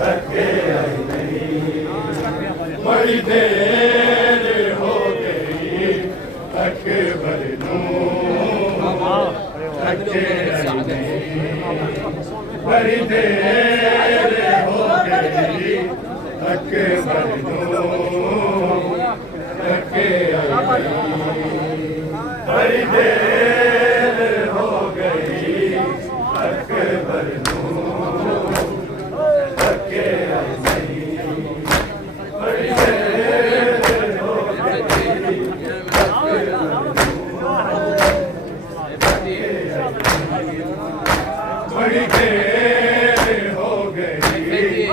थके आई नहीं, बड़ी देर हो गई अकबर नूं थके आई नहीं, बड़ी देर हो गई अकबर नूं थके आई नहीं, बड़ी देर हो गई अकबर नूं थके आई नहीं, बड़ी देर हो गई बड़ी देर हो गई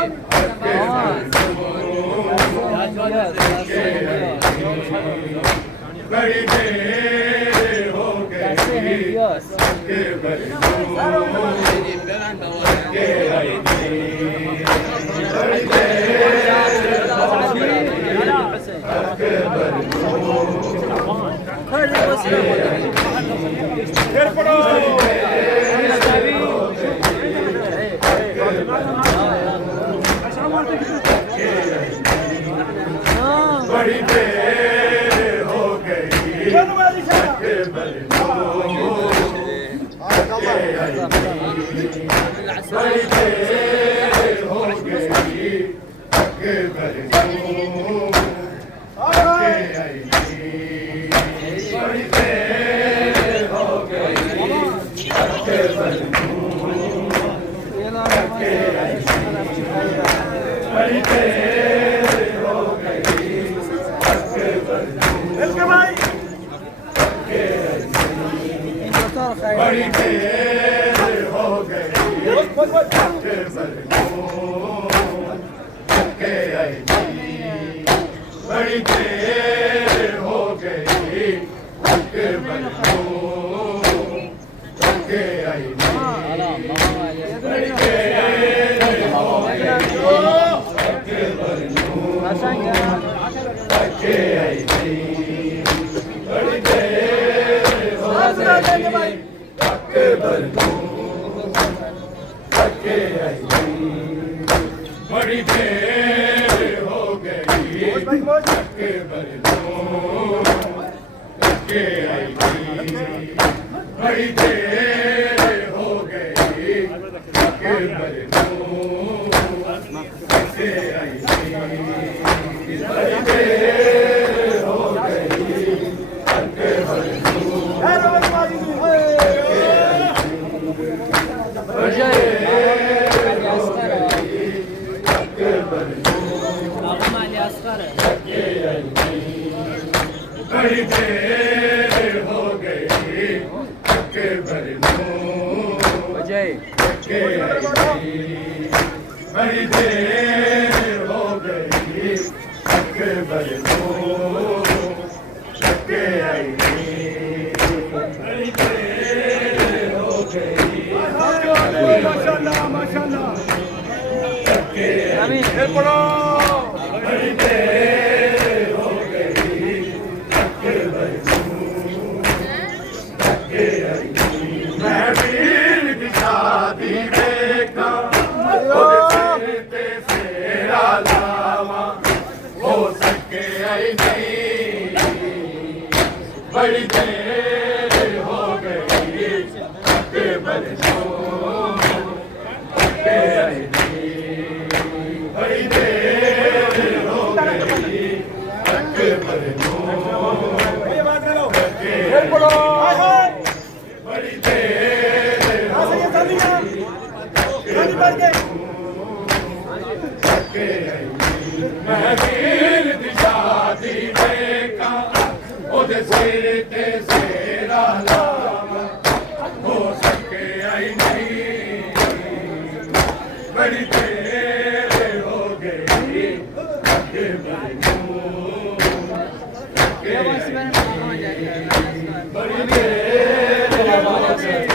बड़ी देर हो गई अकबर नूं थके आई नहीं, बड़ी देर हो गई अकबर बड़ी देर हो गई अकबर नूं थके आई नहीं, बड़ी देर हो गई अकबर नूं थके आई नहीं, बड़ी देर हो गई अकबर नूं थके आई नहीं, बड़ी देर हो गई अकबर नूं थके आई नहीं, बड़ी देर हो गई अकबर नूं थके आई नहीं, बड़ी देर हो गई अकबर नूं थके आई नहीं, बड़ी देर हो गई अकबर नूं थके आई नहीं, बड़ी देर हो गई अकबर नूं थके आई नहीं, बड़ी देर हो गई अकबर नूं थके आई नहीं, बड़ी देर हो गई अकबर नूं थके आई नहीं, बड़ी देर हो गई अकबर बड़ी देर हो गई अकबर नूं थके आई नहीं, बड़ी देर हो गई अकबर नूं थके आई नहीं, बड़ी देर हो गई माशाअल्लाह माशाअल्लाह थके आई नहीं, बड़ी देर हो गई अकबर नूं थके आई नहीं, मैं पीर की शादी देखा सिर ते सेरा लावा हो सके आई नहीं, बड़ी देर हो गई अकबर नूं थके आई नहीं, बड़ी देर हो गई अकबर नूं थके आई नहीं, बड़ी देर हो गई थके आई नहीं, मैं पीर दी शादी देखा ओदे सिर ते सेरा लावा हो सके आई नहीं, बड़ी देर हो गई अकबर नूं थके आई नहीं, बड़ी देर हो गई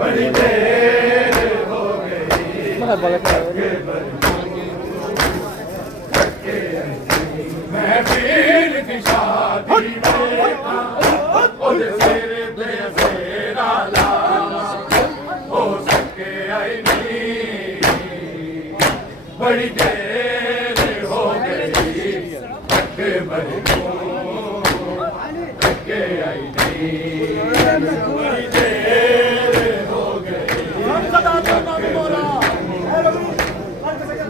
बड़ी देर हो गई मैं पीर की शादी में था, सिर पे सेरा बड़ी देर हो गई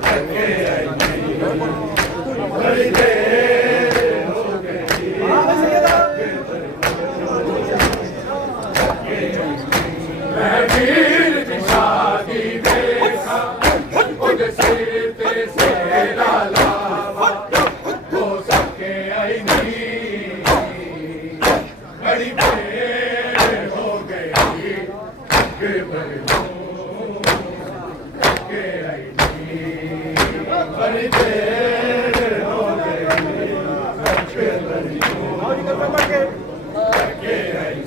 थके आई बड़ी देर हो गई मैं वीर की शादी देखा मुझे सिर पे सेरा लावा हो सके आई नहीं बड़ी देर हो गई के बड़ी के आई नहीं बड़ी देर हो गई के बड़ी के आई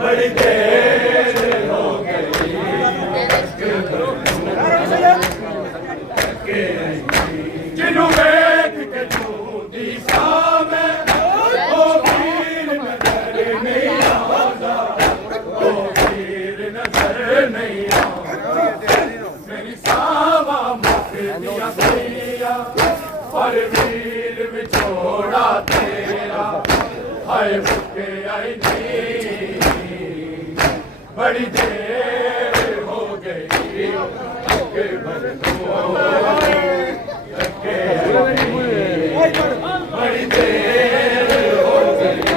बड़ी देर हो गई जिन्हों वेख के झूठी सामे ओ वीर नजर नहीं आता ओ वीर नजर नहीं आता मेरी सावा मुख दिया भैया और वीर विछोड़ा तेरा हाय मुझे आई नहीं बड़ी देर हो गई के बड़ी देर हो गई बड़ी देर हो बड़ी देर हो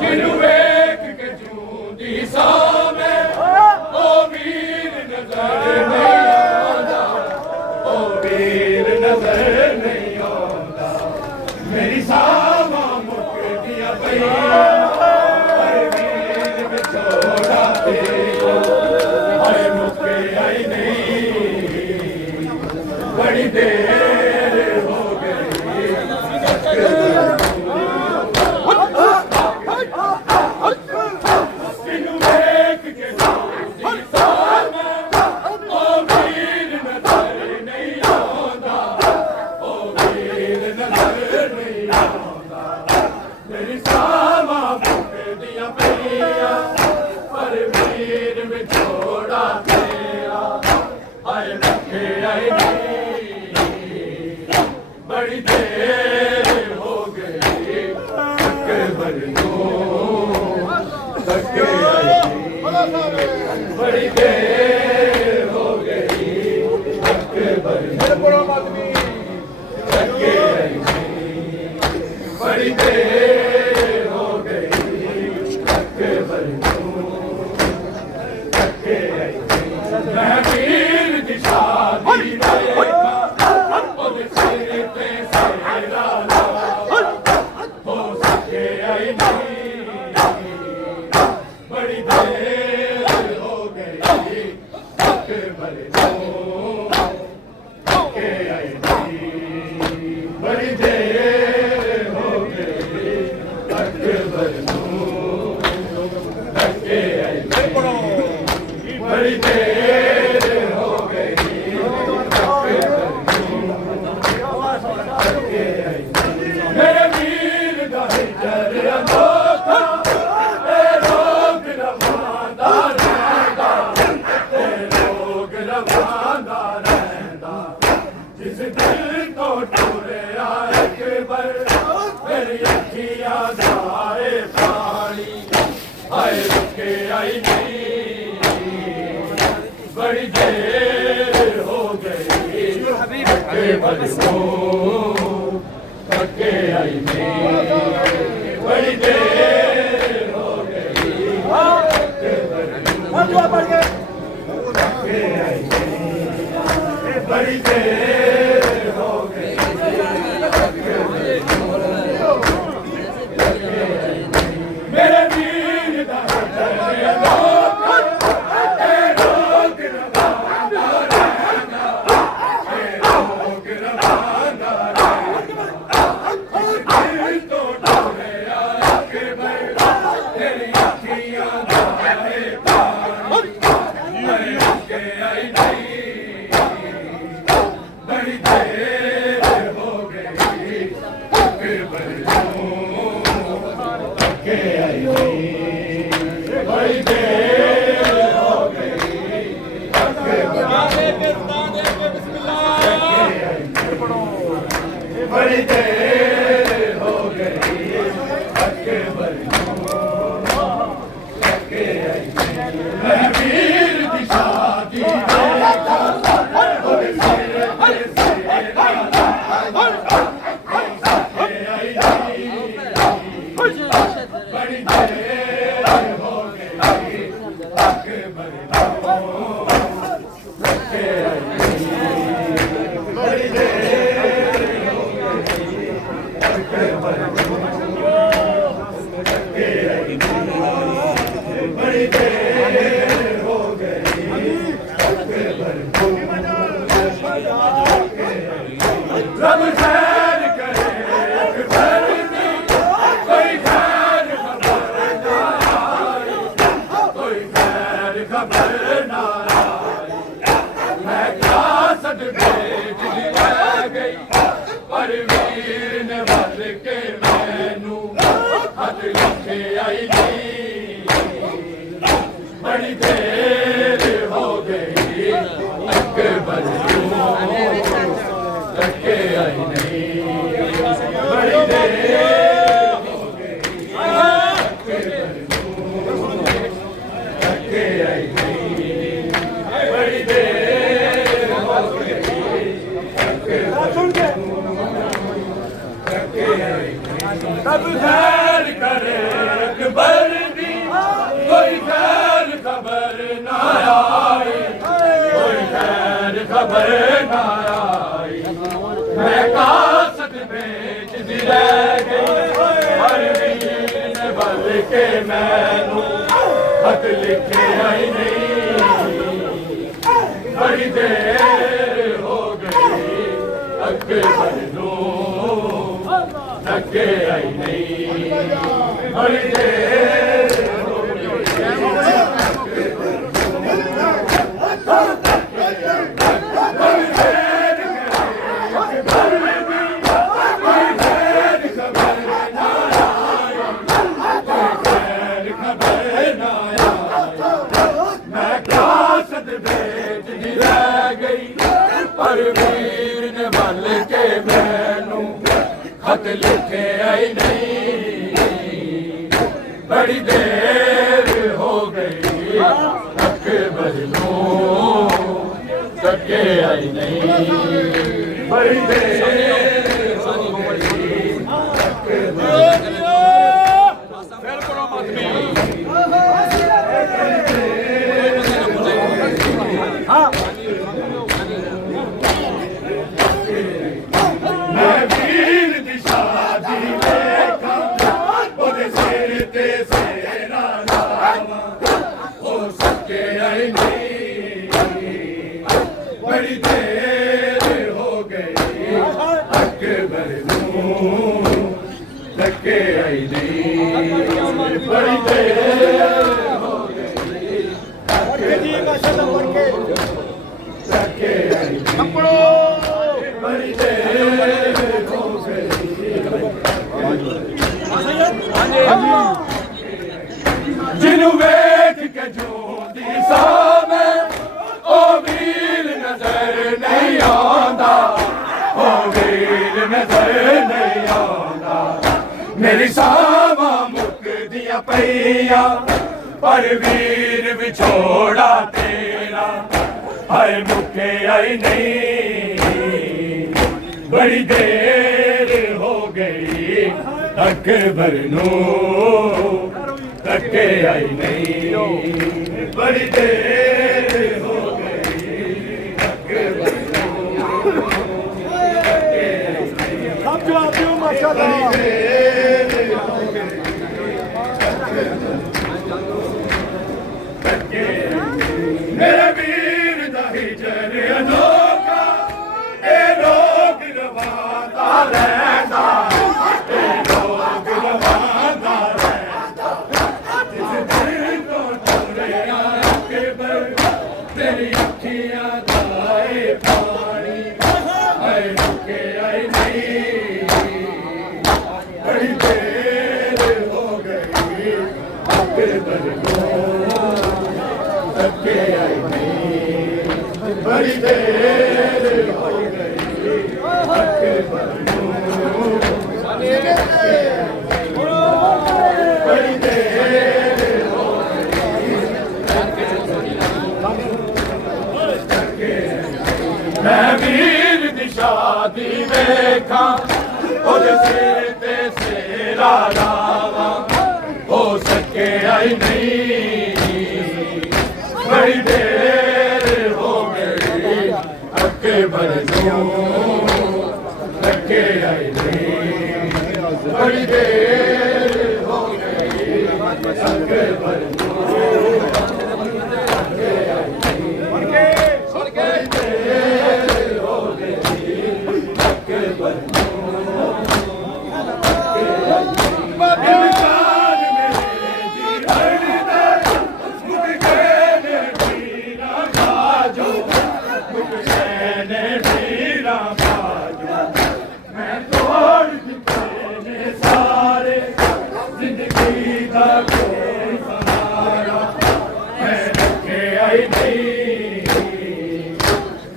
जिन्हों वेख के झूठी सामे ओ वीर नजर नहीं आता ओ वीर नजर नहीं आता मेरी सावा मुक दिया भैया हर वीर विछोड़ा तेरा हाय मुके आई नहीं बड़ी देर हो गई जिन्हों वेख के झूठी सामे ओ वीर नजर नहीं आता ओ वीर नजर नहीं आता मेरी सावा मुक दिया भैया पर वीर विछोड़ा तेरा हाय मुके आई नहीं बड़ी देर हो गई थके बड़ी थके आई बड़ी देर हो गई थके बड़ी थके आई बड़ी देर हो गई थके बड़ी थके आई मैं वीर की शादी देखा और सिर पे सेरा लावा हो सके आई नहीं बड़ी देर हो गई थके बड़ी थके आई बड़ी देर हो गई थके बड़ी थके आई बड़ी देर हो गई मेरे वीर दा हिजर अनोखा ए रोग रवांदा रहंदा ए रोग रवांदा रहंदा जिस दिल तो टुरिया अकबर मेरी अखियां सारे पानी हाय रुके आई नहीं बड़ी देर हो गई थके बड़ी थके आई नहीं बड़ी देर हो गई थके आई नहीं बड़ी देर हो गई मेरे वीर दा रोग रवांदा रहंदा रवांदा रहंदा तो टुरिया के आई नहीं, बड़ी देर हो गई, बड़ी देर हो गई, अकबर के आई नहीं, वीर की शादी बड़ी देर हो गई, अकबर के आई नहीं, बड़ी देर हो गई, अकबर के आई नहीं, बड़ी देर हो गई, खैर करे अकबर दी, कोई खैर खबर ना आई, कोई खैर खबर ना आई, मैं कासत बेच दी रह गई, हर वीर बल के मैनू खत लिखे आई नहीं, बड़ी देर हो गई, अकबर के आई नहीं, बड़ी देर हो मैं कासत बेच दी रह गई, पर वीर ने बल के मैनू खत लिखे आई नहीं, बड़ी देर हो गई, अकबर सके आई नहीं, बड़ी देर हो गई, अकबर मैं वीर दी शादी देखा, ओदे सिर ते सेना लावा, हो सके आई नहीं, बड़ी देर हो गई, अकबर सके आई नहीं, बड़ी देर हो गई, सके आई नहीं, बड़ी देर हो जिन्हू वेख के जोंदी सामे, ओ वीर नजर नहीं आंदा, ओ वीर नजर नहीं आंदा, मेरी सावा मुक दिया पईया, पर वीर विछोड़ा तेरा हाय मुके आई नहीं, बड़ी देर हो गई, अकबर तके आई नहीं, बड़ी देर हो गई, अकबर सब जवाब दो माशाअल्लाह, मेरे वीर दा हिजर अनोखा, ए लोग रवादा रहंदा, ए लोग रवादा रहंदा, जिस दिन तो टुरे अकबर, तेरी अखियां दा पानी, आए रुके आई नहीं, अकबर तके आई नहीं बड़ी देर हो गई अकबर बड़ी देर हो गई मैं वीर दी शादी देखा ਉਹਦੇ ਸਿਰ ਤੇ ਸੇਰਾ ਲਾਵਾ ਹੋ ਸਕੇ ਆਈ ਨਹੀਂ ਬੜੀ ਦੇਰ ਹੋ ਗਈ ਅਕਬਰ ਨੂੰ ਲੱਗੇ ਆਈ ਨਹੀਂ ਬੜੀ ਦੇਰ ਹੋ ਗਈ ਅਕਬਰ ਨੂੰ ਲੱਗੇ ਆਈ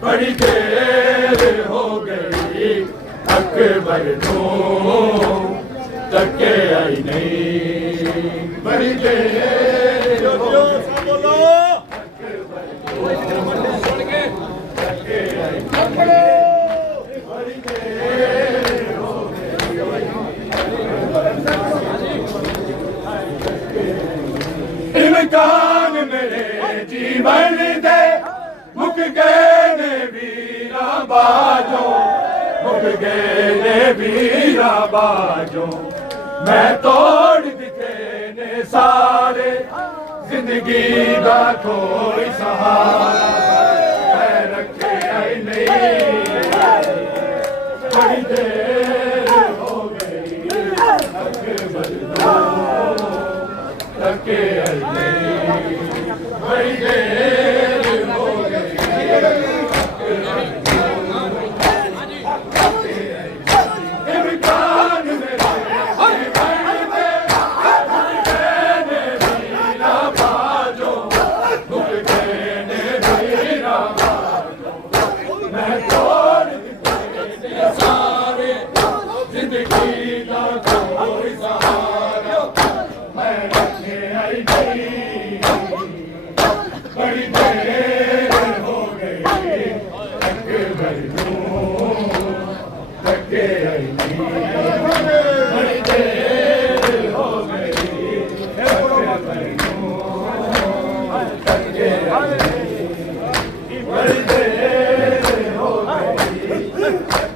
बड़ी देर हो गई अकबर नूं तके आई नहीं बड़ी देर हो इम्तिहान मेरे जीवन दे मुक गए ने वीरा बाजो मुक गए ने वीरा बाजो मैं तोड़ दिते ने सारे जिंदगी दा कोई सहारा मैं रखे आई नहीं बड़ी देर हो गई अकबर तके आई नहीं बड़ी देर हो गई इम्तिहान मेरे वीरा बाजो मुक गए ने वीरा बाजो मैं तोड़ दिते सारे जिंदगी का कोई सहारा मैं रखे आई नहीं बड़ी देर हो गई अकबर नूं तके आई नहीं बड़ी देर हो गई अकबर नूं तके आई नहीं बड़ी देर हो गई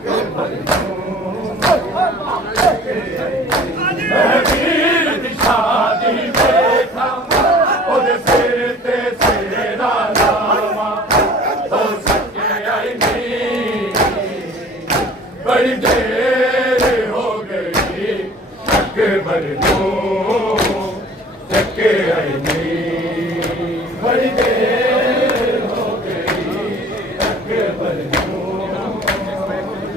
अकबर नूं तके आई नहीं मैं वीर दी शादी देखा ਉਹਦੇ ਸਿਰ ਤੇ ਸੇਰਾ ਲਾਵਾ ਹੋ ਸਕੇ ਆਈ ਨਹੀਂ ਬੜੀ ਦੇਰ ਹੋ ਗਈ ਅਕਬਰ ਨੂੰ ਤੱਕੇ ਆਈ ਨਹੀਂ ਬੜੀ ਦੇਰ ਹੋ ਗਈ ਅਕਬਰ ਨੂੰ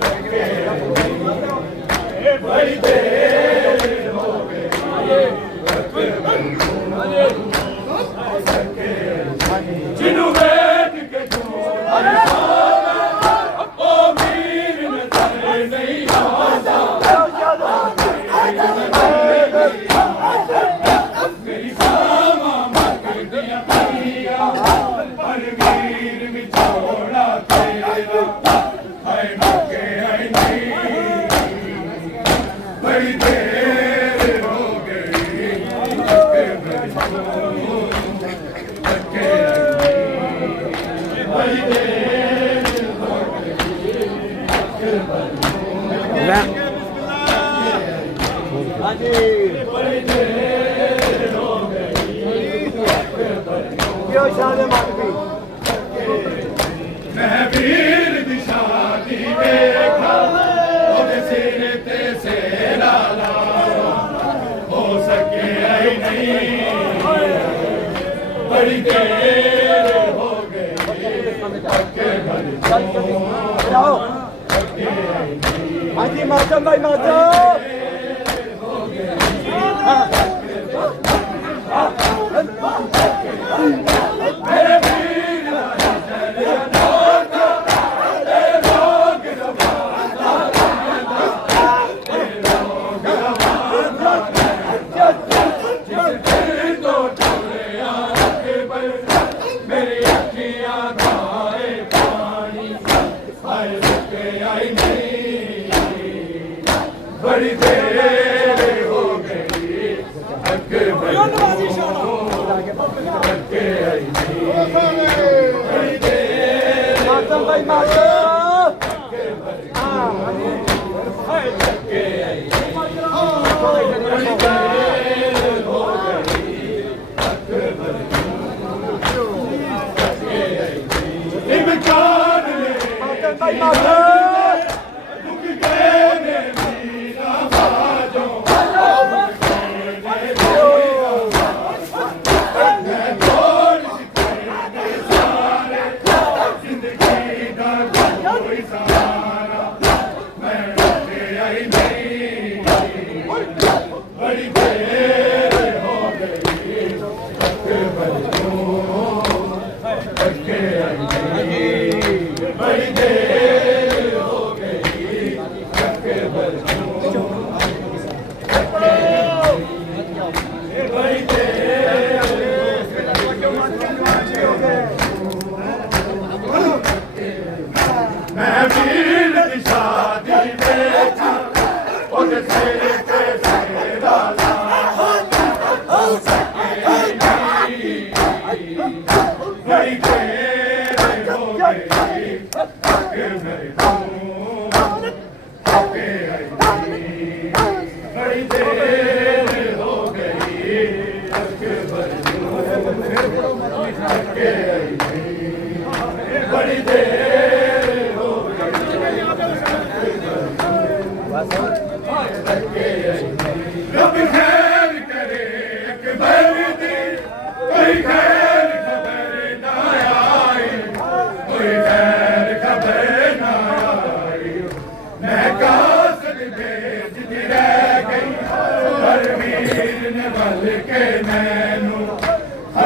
ਤੱਕੇ ਆਈ ਨਹੀਂ ਬੜੀ ਦੇਰ ਹੋ ਗਈ ਅਕਬਰ ਨੂੰ जिन्हों बैठ के ओ मीर नजर नहीं आता मेरी सामा मक दिया पिया पर वीर विछोड़ा तेरा हाय मके आई नहीं बड़ी देर हो गई अकबर नूं तके बड़ी देर हो गई अकबर नूं बड़ी देर हो गई अकबर नूं मैं वीर दी शादी देखा ਉਹਦੇ ਸਿਰ ਤੇ ਸੇਰਾ ਲਾਵਾ ਹੋ ਸਕੇ आई नहीं बड़ी देर हो गई हाँ जी मातम भाई मातम मेरी अखियां खाए पानी हाय रुके आई नहीं बड़ी देर हो गई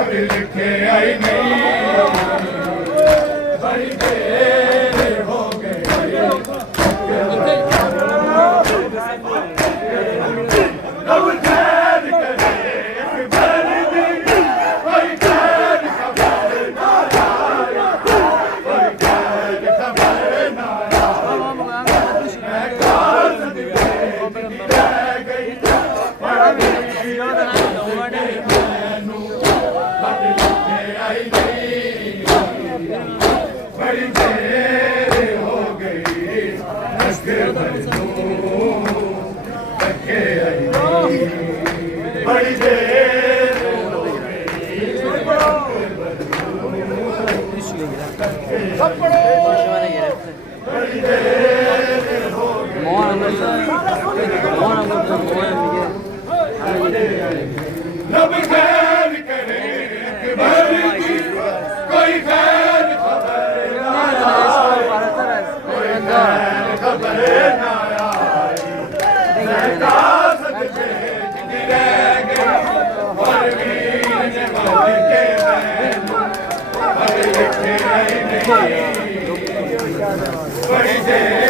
अकबर रुके आई नहीं बड़ी देर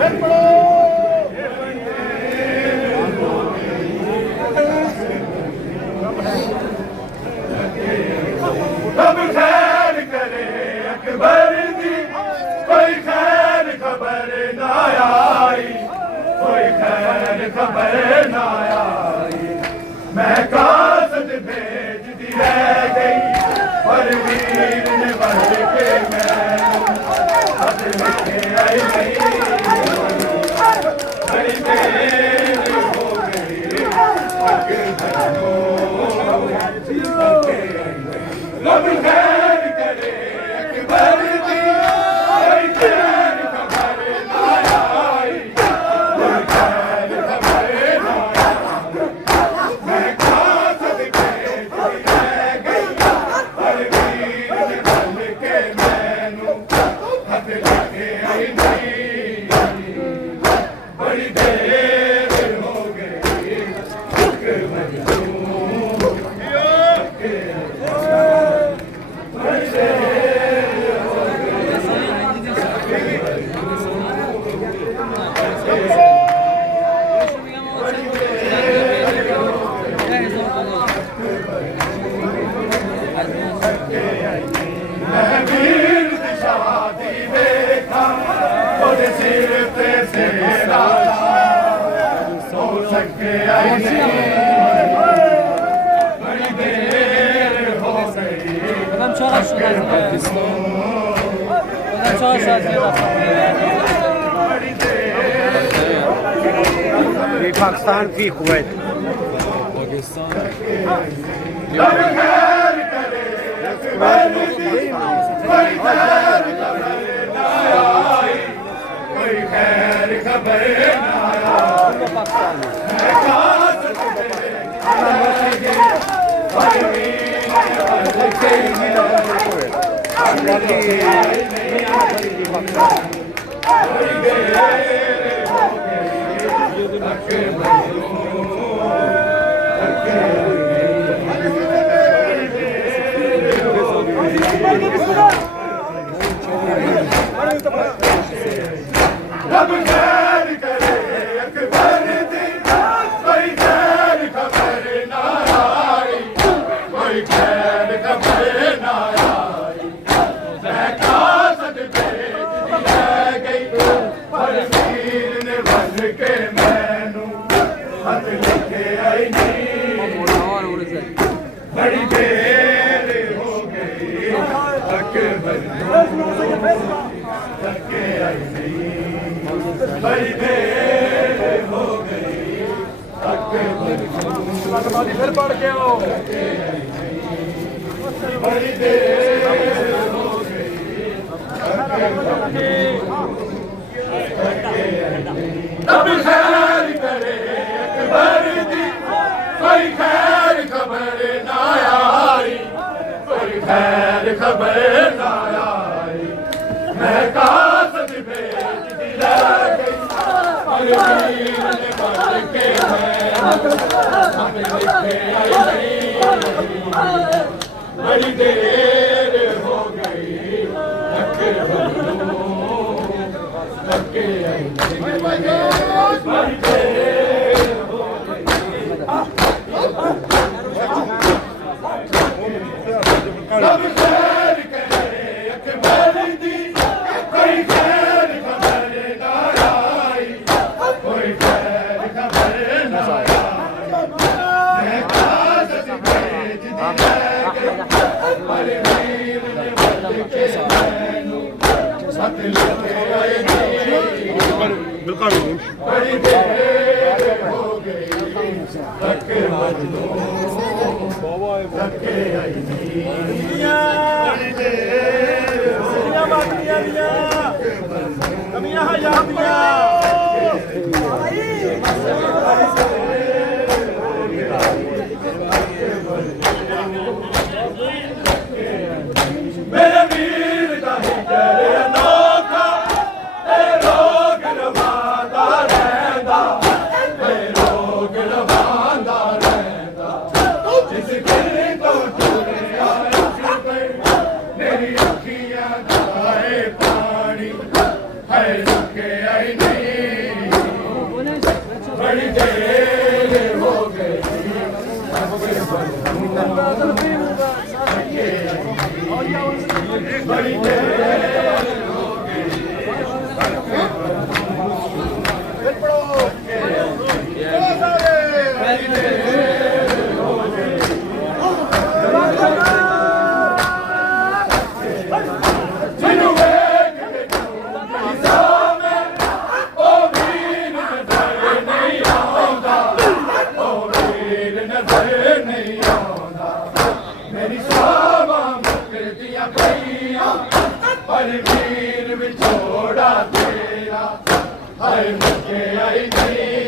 रब खैर करे अकबर दी कोई खैर खबर ना आई कोई खैर खबर ना आई मैं कासद भेज दी रह गई पर वीर ने बढ़ के मैं हद लिखे आई नहीं बड़ी देर हो गई रब खैर करे अकबर दी कोई खैर खबर ना आई कोई खैर खबर ना आई मैं कासद भेज रह गई पर वीर ने बन के मैनू हथ लगे आई नहीं बड़ी देर हो गई अकबर पाकिस्तान की कुवैत कोई खैर खबर रब खैर करे अकबर दी कोई खैर खबर ना आई कोई खैर खबर ना आई मैं कासद भेज दी रह गई पर वीर ने बन के मैनू हथ लिखे आई नहीं बड़ी देर हो गई अकबर थके आई नहीं बड़ी देर हो गई अकबर फिर पढ़ के आओ बड़ी देर हो गई रब खैर करे अकबर दी कोई खैर खबर ना आई कोई खैर खबर ना आई मैं कासद भेज दी रह गई और वीर ने बन के मैं हम लिखे आई नहीं बड़ी देर हो गई थके आई नहीं बड़ी देर हो गई रब खैर करे अकबर दी कोई खैर खबर ना आई कोई खैर खबर ना आई मैं कासद भेज दी रह गई पर वीर ने बन के मैनू हथ लिखे आई नहीं बड़ी देर हो गई अकबर थके आई नहीं बड़ी देर मेरे वीर का हिजर अनोखा ए रोग रवादा रहंदा ए रोग रवादा रहंदा जिस गिर तो टुरे आए मेरी अखियां जाए पानी है रुके आई नहीं बड़ी देर हो गई मेरी सावा मुकरदियां पईयां पर वीर विछोड़ा तेरा हाय मुझे आई नहीं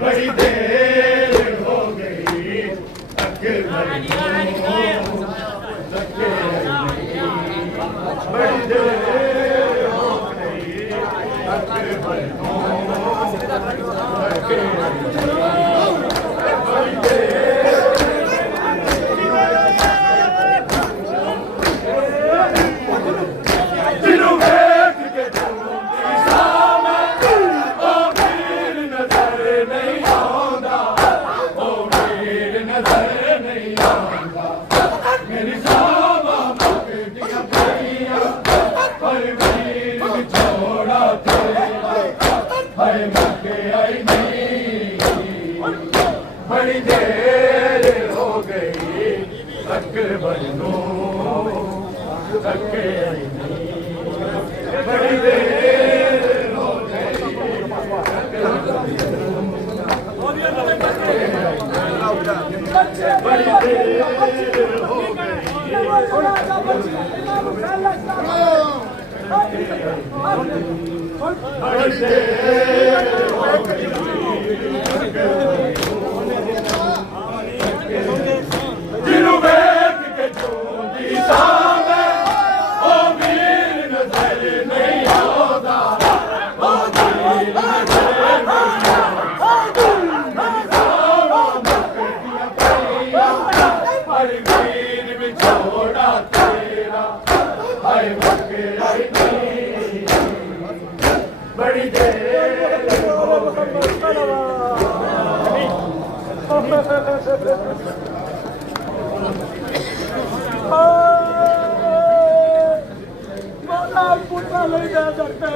बड़ी देर हो गई अकबर बड़ी देर हो गई अकबर मेरी सावा मुकरदियां पईयां पर वीर विछोड़ा तेरा हाय मुझे आई नहीं बड़ी देर हो गई अकबर नूं तके आई नहीं बड़ी देर हो गई बड़ी देर हो बड़ी देर हो गई जिन्हों वेख के जोंदी सावे ओ वीर नजर नहीं आउंदा ओ वीर नजर नहीं आउंदा पर वीर विछोड़ा तेरा हाय मुझे आई नहीं बड़ी देर हो मौला पुत्र नहीं जा सकते